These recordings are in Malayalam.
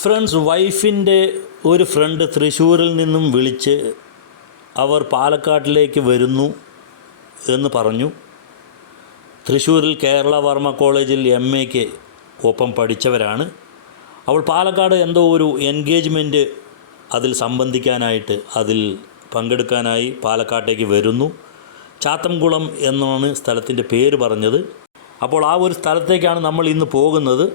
ഫ്രണ്ട്സ്, വൈഫിൻ്റെ ഒരു ഫ്രണ്ട് തൃശ്ശൂരിൽ നിന്നും വിളിച്ച് അവർ പാലക്കാട്ടിലേക്ക് വരുന്നു എന്ന് പറഞ്ഞു. തൃശ്ശൂരിൽ കേരള വർമ്മ കോളേജിൽ MA ഒപ്പം പഠിച്ചവരാണ്. അവൾ പാലക്കാട് എന്തോ ഒരു എൻഗേജ്മെൻറ്റ് അതിൽ സംബന്ധിക്കാനായിട്ട് അതിൽ പങ്കെടുക്കാനായി പാലക്കാട്ടേക്ക് വരുന്നു. ചാത്തംകുളം എന്നാണ് സ്ഥലത്തിൻ്റെ പേര് പറഞ്ഞത്. അപ്പോൾ ആ ഒരു സ്ഥലത്തേക്കാണ് നമ്മൾ ഇന്ന് പോകുന്നത്.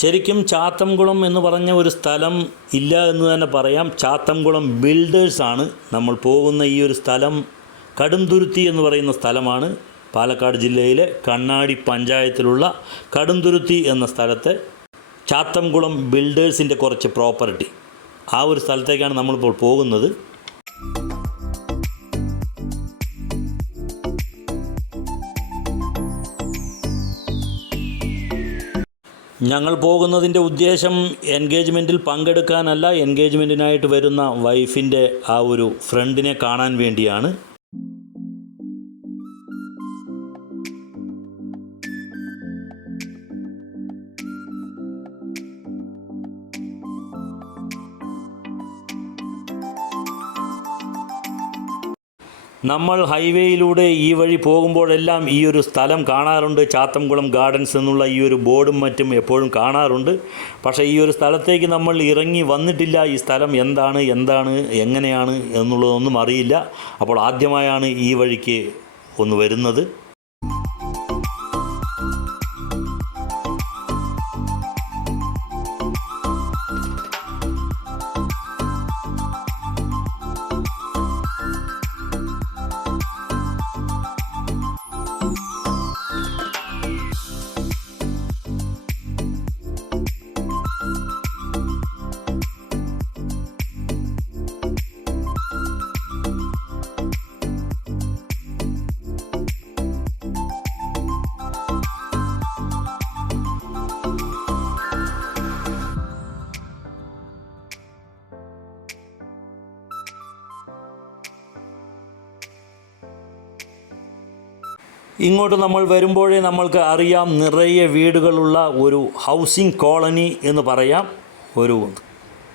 ശരിക്കും ചാത്തംകുളം എന്ന് പറഞ്ഞ ഒരു സ്ഥലം ഇല്ല എന്ന് തന്നെ പറയാം. ചാത്തംകുളം ബിൽഡേഴ്സാണ് നമ്മൾ പോകുന്ന ഈ ഒരു സ്ഥലം. കടുംതുരുത്തി എന്ന് പറയുന്ന സ്ഥലമാണ്. പാലക്കാട് ജില്ലയിലെ കണ്ണാടി പഞ്ചായത്തിലുള്ള കടുംതുരുത്തി എന്ന സ്ഥലത്തെ ചാത്തംകുളം ബിൽഡേഴ്സിൻ്റെ കുറച്ച് പ്രോപ്പർട്ടി, ആ ഒരു സ്ഥലത്തേക്കാണ് നമ്മളിപ്പോൾ പോകുന്നത്. ഞങ്ങൾ പോകുന്നതിൻ്റെ ഉദ്ദേശം എൻഗേജ്മെൻറ്റിൽ പങ്കെടുക്കാനല്ല, എൻഗേജ്മെൻറ്റിനായിട്ട് വരുന്ന വൈഫിൻ്റെ ആ ഒരു ഫ്രണ്ടിനെ കാണാൻ വേണ്ടിയാണ്. നമ്മൾ ഹൈവേയിലൂടെ ഈ വഴി പോകുമ്പോഴെല്ലാം ഈ ഒരു സ്ഥലം കാണാറുണ്ട്. ചാത്തംകുളം ഗാർഡൻസ് എന്നുള്ള ഈ ഒരു ബോർഡും മറ്റും എപ്പോഴും കാണാറുണ്ട്. പക്ഷേ ഈ ഒരു സ്ഥലത്തേക്ക് നമ്മൾ ഇറങ്ങി വന്നിട്ടില്ല. ഈ സ്ഥലം എന്താണ് എങ്ങനെയാണ് എന്നുള്ളതൊന്നും അറിയില്ല. അപ്പോൾ ആദ്യമായാണ് ഈ വഴിക്ക് ഒന്ന് വരുന്നത്. ഇങ്ങോട്ട് നമ്മൾ വരുമ്പോഴേ നമ്മൾക്ക് അറിയാം, നിറയെ വീടുകളുള്ള ഒരു ഹൗസിംഗ് കോളനി എന്ന് പറയാം. ഒരു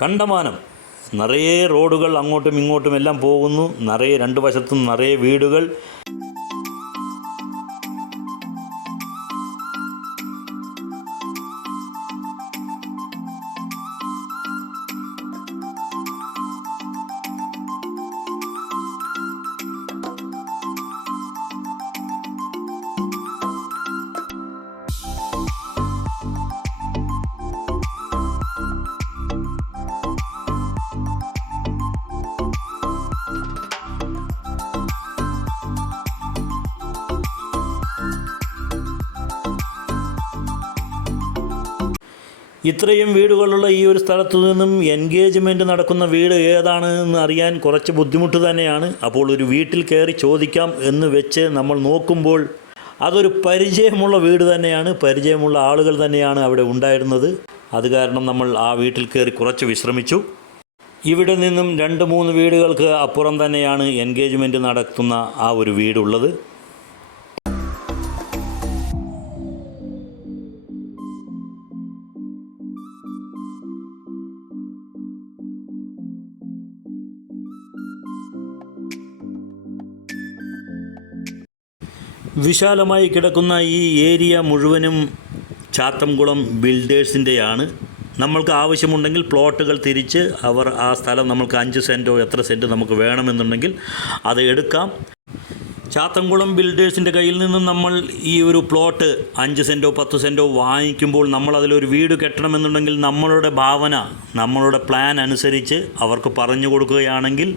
കണ്ടമാനം നിറയെ റോഡുകൾ അങ്ങോട്ടും ഇങ്ങോട്ടും എല്ലാം പോകുന്നു. നിറയെ രണ്ട് വശത്തും നിറയെ വീടുകൾ. ഇത്രയും വീടുകളുള്ള ഈ ഒരു സ്ഥലത്തു നിന്നും എൻഗേജ്മെൻറ്റ് നടക്കുന്ന വീട് ഏതാണ് എന്ന് അറിയാൻ കുറച്ച് ബുദ്ധിമുട്ട് തന്നെയാണ്. അപ്പോൾ ഒരു വീട്ടിൽ കയറി ചോദിക്കാം എന്ന് വെച്ച് നമ്മൾ നോക്കുമ്പോൾ അതൊരു പരിചയമുള്ള വീട് തന്നെയാണ്, പരിചയമുള്ള ആളുകൾ തന്നെയാണ് അവിടെ ഉണ്ടായിരുന്നത്. അത് കാരണം നമ്മൾ ആ വീട്ടിൽ കയറി കുറച്ച് വിശ്രമിച്ചു. ഇവിടെ നിന്നും 2-3 വീടുകൾക്ക് അപ്പുറം തന്നെയാണ് എൻഗേജ്മെൻറ്റ് നടത്തുന്ന ആ ഒരു വീടുള്ളത്. വിശാലമായി കിടക്കുന്ന ഈ ഏരിയ മുഴുവനും ചാത്തംകുളം ബിൽഡേഴ്സിൻ്റെയാണ്. നമ്മൾക്ക് ആവശ്യമുണ്ടെങ്കിൽ പ്ലോട്ടുകൾ തിരിച്ച് അവർ ആ സ്ഥലം നമ്മൾക്ക് 5 സെൻറ്റോ എത്ര സെൻറ്റ് നമുക്ക് വേണമെന്നുണ്ടെങ്കിൽ അത് എടുക്കാം. ചാത്തംകുളം ബിൽഡേഴ്സിൻ്റെ കയ്യിൽ നിന്നും നമ്മൾ ഈ ഒരു പ്ലോട്ട് 5 സെൻറ്റോ 10 സെൻറ്റോ വാങ്ങിക്കുമ്പോൾ നമ്മളതിലൊരു വീട് കെട്ടണമെന്നുണ്ടെങ്കിൽ നമ്മളുടെ ഭാവന, നമ്മളുടെ പ്ലാൻ അനുസരിച്ച് അവർക്ക് പറഞ്ഞു കൊടുക്കുകയാണെങ്കിൽ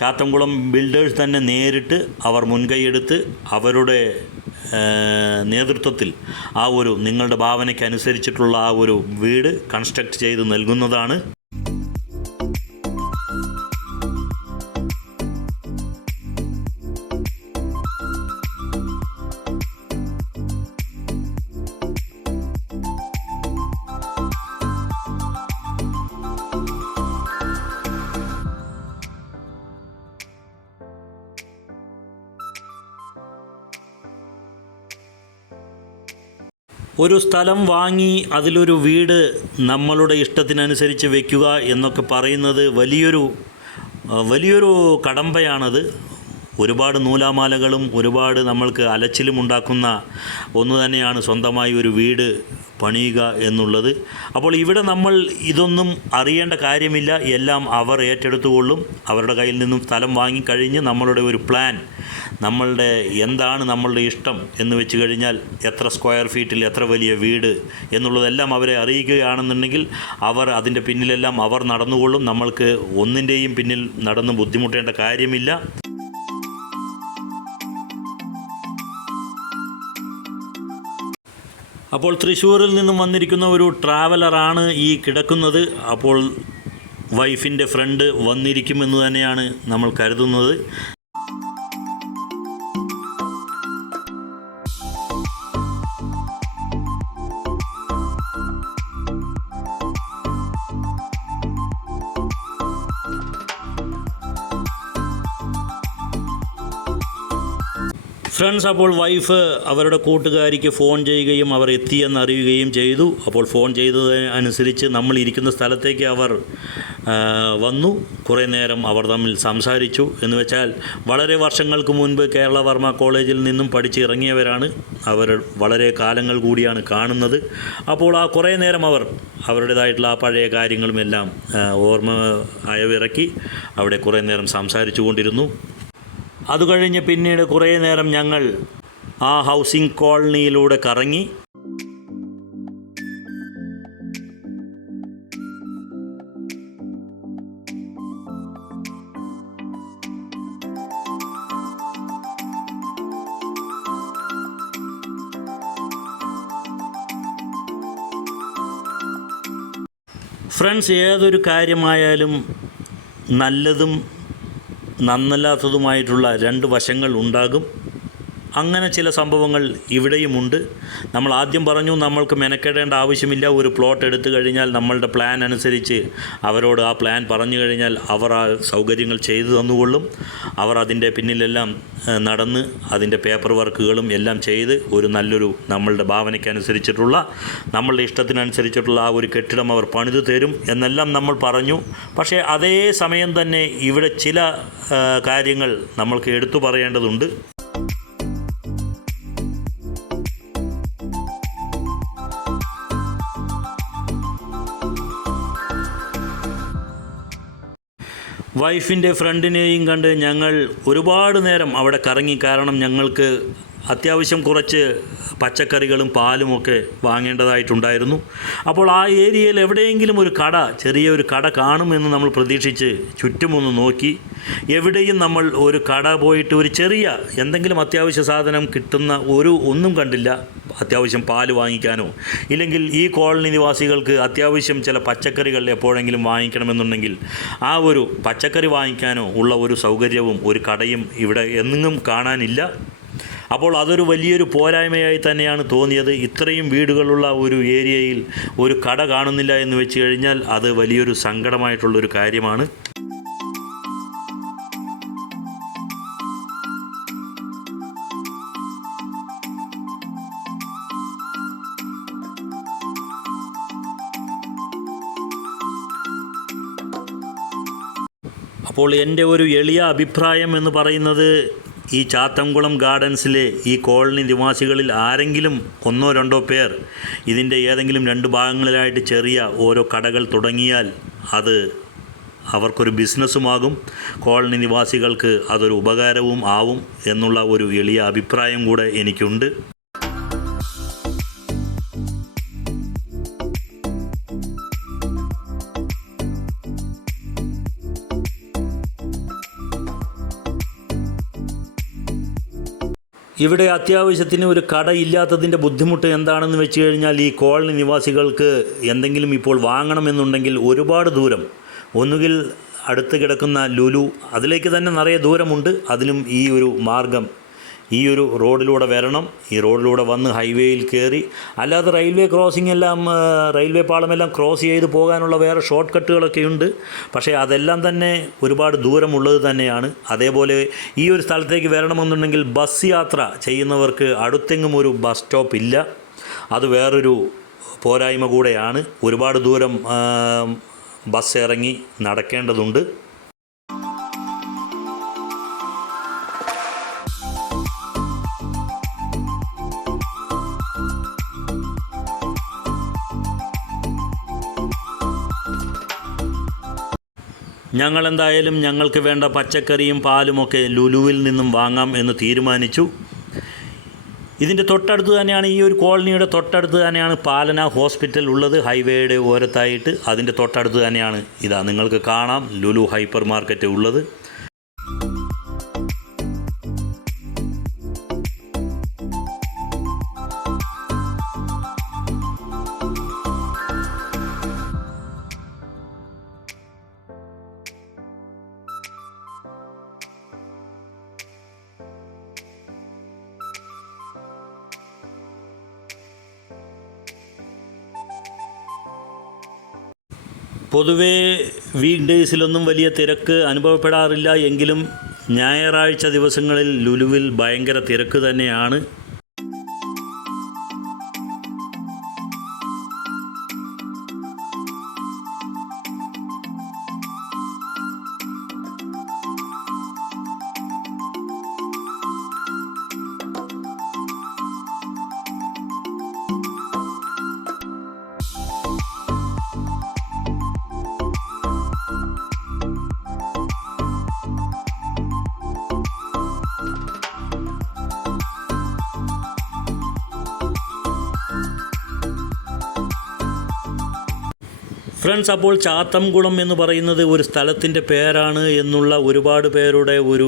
ചാത്തംകുളം ബിൽഡേഴ്സ് തന്നെ നേരിട്ട് അവർ മുൻകൈയെടുത്ത് അവരുടെ നേതൃത്വത്തിൽ ആ ഒരു നിങ്ങളുടെ ഭാവനയ്ക്കനുസരിച്ചിട്ടുള്ള ആ ഒരു വീട് കൺസ്ട്രക്റ്റ് ചെയ്ത് നൽകുന്നതാണ്. ഒരു സ്ഥലം വാങ്ങി അതിലൊരു വീട് നമ്മളുടെ ഇഷ്ടത്തിനനുസരിച്ച് വയ്ക്കുക എന്നൊക്കെ പറയുന്നത് വലിയൊരു കടമ്പയാണത്. ഒരുപാട് നൂലാമാലകളും ഒരുപാട് നമ്മൾക്ക് അലച്ചിലും ഉണ്ടാക്കുന്ന ഒന്ന് തന്നെയാണ് സ്വന്തമായി ഒരു വീട് പണിയുക എന്നുള്ളത്. അപ്പോൾ ഇവിടെ നമ്മൾ ഇതൊന്നും അറിയേണ്ട കാര്യമില്ല, എല്ലാം അവർ ഏറ്റെടുത്തുകൊള്ളും. അവരുടെ കയ്യിൽ നിന്നും സ്ഥലം വാങ്ങിക്കഴിഞ്ഞ് നമ്മളുടെ ഒരു പ്ലാൻ, എന്താണ് നമ്മളുടെ ഇഷ്ടം എന്ന് വെച്ച് കഴിഞ്ഞാൽ എത്ര സ്ക്വയർ ഫീറ്റിൽ എത്ര വലിയ വീട് എന്നുള്ളതെല്ലാം അവരെ അറിയിക്കുകയാണെന്നുണ്ടെങ്കിൽ അവർ അതിൻ്റെ പിന്നിലെല്ലാം അവർ നടന്നുകൊള്ളും. നമ്മൾക്ക് ഒന്നിൻ്റെയും പിന്നിൽ നടന്ന് ബുദ്ധിമുട്ടേണ്ട കാര്യമില്ല. അപ്പോൾ തൃശ്ശൂരിൽ നിന്നും വന്നിരിക്കുന്ന ഒരു ട്രാവലറാണ് ഈ കിടക്കുന്നത്. അപ്പോൾ വൈഫിൻ്റെ ഫ്രണ്ട് വന്നിരിക്കുമെന്ന് തന്നെയാണ് നമ്മൾ കരുതുന്നത്. ഫ്രണ്ട്സ്, അപ്പോൾ വൈഫ് അവരുടെ കൂട്ടുകാരിക്ക് ഫോൺ ചെയ്യുകയും അവർ എത്തിയെന്ന് അറിയുകയും ചെയ്തു. അപ്പോൾ ഫോൺ ചെയ്തതനുസരിച്ച് നമ്മൾ ഇരിക്കുന്ന സ്ഥലത്തേക്ക് അവർ വന്നു. കുറേ നേരം അവർ തമ്മിൽ സംസാരിച്ചു. എന്ന് വെച്ചാൽ വളരെ വർഷങ്ങൾക്ക് മുൻപ് കേരളവർമ്മ കോളേജിൽ നിന്നും പഠിച്ചിറങ്ങിയവരാണ്. അവർ വളരെ കാലങ്ങൾ കൂടിയാണ് കാണുന്നത്. അപ്പോൾ ആ കുറേ നേരം അവർ അവരുടേതായിട്ടുള്ള ആ പഴയ കാര്യങ്ങളുമെല്ലാം ഓർമ്മ അയവിറക്കി അവിടെ കുറേ നേരം സംസാരിച്ചു കൊണ്ടിരുന്നു. അതുകഴിഞ്ഞ് പിന്നീട് കുറേ നേരം ഞങ്ങൾ ആ ഹൗസിംഗ് കോളനിയിലൂടെ കറങ്ങി. ഫ്രണ്ട്സ്, ഏതൊരു കാര്യമായാലും നല്ലതും നന്നല്ലാത്തതുമായിട്ടുള്ള രണ്ട് വശങ്ങൾ ഉണ്ടാകും. അങ്ങനെ ചില സംഭവങ്ങൾ ഇവിടെയുമുണ്ട്. നമ്മൾ ആദ്യം പറഞ്ഞു, നമ്മൾക്ക് മെനക്കെടേണ്ട ആവശ്യമില്ല. ഒരു പ്ലോട്ട് എടുത്തു കഴിഞ്ഞാൽ നമ്മളുടെ പ്ലാൻ അനുസരിച്ച് അവരോട് ആ പ്ലാൻ പറഞ്ഞു കഴിഞ്ഞാൽ അവർ ആ സൗകര്യങ്ങൾ ചെയ്തു തന്നുകൊള്ളും. അവർ അതിൻ്റെ പിന്നിലെല്ലാം നടന്ന് അതിൻ്റെ പേപ്പർ വർക്കുകളും എല്ലാം ചെയ്ത് നല്ലൊരു നമ്മളുടെ ഭാവനയ്ക്കനുസരിച്ചിട്ടുള്ള നമ്മളുടെ ഇഷ്ടത്തിനനുസരിച്ചിട്ടുള്ള ആ ഒരു കെട്ടിടം അവർ പണിതു തരും എന്നെല്ലാം നമ്മൾ പറഞ്ഞു. പക്ഷേ അതേ സമയം തന്നെ ഇവിടെ ചില കാര്യങ്ങൾ നമ്മൾക്ക് എടുത്തു പറയേണ്ടതുണ്ട്. വൈഫിൻ്റെ ഫ്രണ്ടിനെയും കണ്ട് ഞങ്ങൾ ഒരുപാട് നേരം അവിടെ കറങ്ങി. കാരണം ഞങ്ങൾക്ക് അത്യാവശ്യം കുറച്ച് പച്ചക്കറികളും പാലുമൊക്കെ വാങ്ങേണ്ടതായിട്ടുണ്ടായിരുന്നു. അപ്പോൾ ആ ഏരിയയിൽ എവിടെയെങ്കിലും ഒരു ചെറിയൊരു കട കാണുമെന്ന് നമ്മൾ പ്രതീക്ഷിച്ച് ചുറ്റുമൊന്ന് നോക്കി. എവിടെയും നമ്മൾ ഒരു കട പോയിട്ട് ഒരു ചെറിയ എന്തെങ്കിലും അത്യാവശ്യ സാധനം കിട്ടുന്ന ഒന്നും കണ്ടില്ല. അത്യാവശ്യം പാല് വാങ്ങിക്കാനോ ഇല്ലെങ്കിൽ ഈ കോളനി നിവാസികൾക്ക് അത്യാവശ്യം ചില പച്ചക്കറികൾ എപ്പോഴെങ്കിലും വാങ്ങിക്കണമെന്നുണ്ടെങ്കിൽ ആ ഒരു പച്ചക്കറി വാങ്ങിക്കാനോ ഉള്ള ഒരു സൗകര്യവും ഒരു കടയും ഇവിടെ എങ്ങും കാണാനില്ല. അപ്പോൾ അതൊരു വലിയൊരു പോരായ്മയായി തന്നെയാണ് തോന്നിയത്. ഇത്രയും വീടുകളുള്ള ഒരു ഏരിയയിൽ ഒരു കട കാണുന്നില്ല എന്ന് വെച്ച് കഴിഞ്ഞാൽ അത് വലിയൊരു സങ്കടമായിട്ടുള്ളൊരു കാര്യമാണ്. അപ്പോൾ എൻ്റെ ഒരു എളിയ അഭിപ്രായം എന്ന് പറയുന്നത്, ഈ ചാത്തംകുളം ഗാർഡൻസിലെ ഈ കോളനി നിവാസികളിൽ ആരെങ്കിലും 1-2 പേർ ഇതിൻ്റെ ഏതെങ്കിലും 2 ഭാഗങ്ങളിലായിട്ട് ചെറിയ ഓരോ കടകൾ തുടങ്ങിയാൽ അത് അവർക്കൊരു ബിസിനസ്സുമാകും, കോളനി നിവാസികൾക്ക് അതൊരു ഉപകാരവും ആവും എന്നുള്ള ഒരു എളിയ അഭിപ്രായം കൂടെ എനിക്കുണ്ട്. ഇവിടെ അത്യാവശ്യത്തിന് ഒരു കടയില്ലാത്തതിൻ്റെ ബുദ്ധിമുട്ട് എന്താണെന്ന് വെച്ച് കഴിഞ്ഞാൽ, ഈ കോളനി നിവാസികൾക്ക് എന്തെങ്കിലും ഇപ്പോൾ വാങ്ങണമെന്നുണ്ടെങ്കിൽ ഒരുപാട് ദൂരം, ഒന്നുകിൽ അടുത്ത് കിടക്കുന്ന ലുലു, അതിലേക്ക് തന്നെ നിറയെ ദൂരമുണ്ട്. അതിലും ഈ ഒരു മാർഗം, ഈ ഒരു റോഡിലൂടെ വരണം. ഈ റോഡിലൂടെ വന്ന് ഹൈവേയിൽ കയറി, അല്ലാതെ റെയിൽവേ ക്രോസിംഗ് എല്ലാം, റെയിൽവേ പാളമെല്ലാം ക്രോസ് ചെയ്ത് പോകാനുള്ള വേറെ ഷോർട്ട് കട്ടുകളൊക്കെ ഉണ്ട്. പക്ഷേ അതെല്ലാം തന്നെ ഒരുപാട് ദൂരമുള്ളത് തന്നെയാണ്. അതേപോലെ ഈ ഒരു സ്ഥലത്തേക്ക് വരണമെന്നുണ്ടെങ്കിൽ ബസ് യാത്ര ചെയ്യുന്നവർക്ക് അടുത്തെങ്ങും ഒരു ബസ് സ്റ്റോപ്പ് ഇല്ല. അത് വേറൊരു പോരായ്മ കൂടെയാണ്. ഒരുപാട് ദൂരം ബസ് ഇറങ്ങി നടക്കേണ്ടതുണ്ട്. ഞങ്ങളെന്തായാലും ഞങ്ങൾക്ക് വേണ്ട പച്ചക്കറിയും പാലുമൊക്കെ ലുലുവിൽ നിന്നും വാങ്ങാം എന്ന് തീരുമാനിച്ചു. ഇതിൻ്റെ തൊട്ടടുത്ത് തന്നെയാണ്, ഈ ഒരു കോളനിയുടെ തൊട്ടടുത്ത് തന്നെയാണ് പാലന ഹോസ്പിറ്റൽ ഉള്ളത്, ഹൈവേയുടെ ഓരത്തായിട്ട്. അതിൻ്റെ തൊട്ടടുത്ത് തന്നെയാണ് ഇതാ നിങ്ങൾക്ക് കാണാം ലുലു ഹൈപ്പർ മാർക്കറ്റ് ഉള്ളത്. പൊതുവേ വീക്ക് ഡേയ്സിലൊന്നും വലിയ തിരക്ക് അനുഭവപ്പെടാറില്ല. എങ്കിലും ഞായറാഴ്ച ദിവസങ്ങളിൽ ലുലുവിൽ ഭയങ്കര തിരക്ക് തന്നെയാണ്. ഫ്രണ്ട്സ്, അപ്പോൾ ചാത്തംകുളം എന്ന് പറയുന്നത് ഒരു സ്ഥലത്തിൻ്റെ പേരാണ് എന്നുള്ള ഒരുപാട് പേരുടെ ഒരു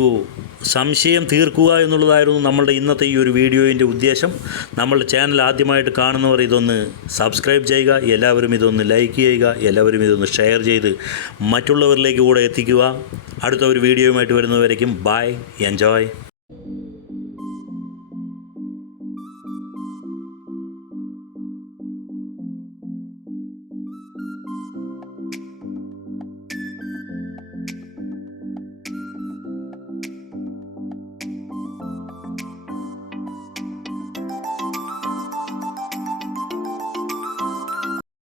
സംശയം തീർക്കുക എന്നുള്ളതായിരുന്നു നമ്മളുടെ ഇന്നത്തെ ഈ ഒരു വീഡിയോയിൻ്റെ ഉദ്ദേശം. നമ്മളുടെ ചാനൽ ആദ്യമായിട്ട് കാണുന്നവർ ഇതൊന്ന് സബ്സ്ക്രൈബ് ചെയ്യുക, എല്ലാവരും ഇതൊന്ന് ലൈക്ക് ചെയ്യുക, എല്ലാവരും ഇതൊന്ന് ഷെയർ ചെയ്ത് മറ്റുള്ളവരിലേക്ക് കൂടെ എത്തിക്കുക. അടുത്ത ഒരു വീഡിയോയുമായിട്ട് വരുന്നവരേക്കും ബൈ, എൻജോയ്.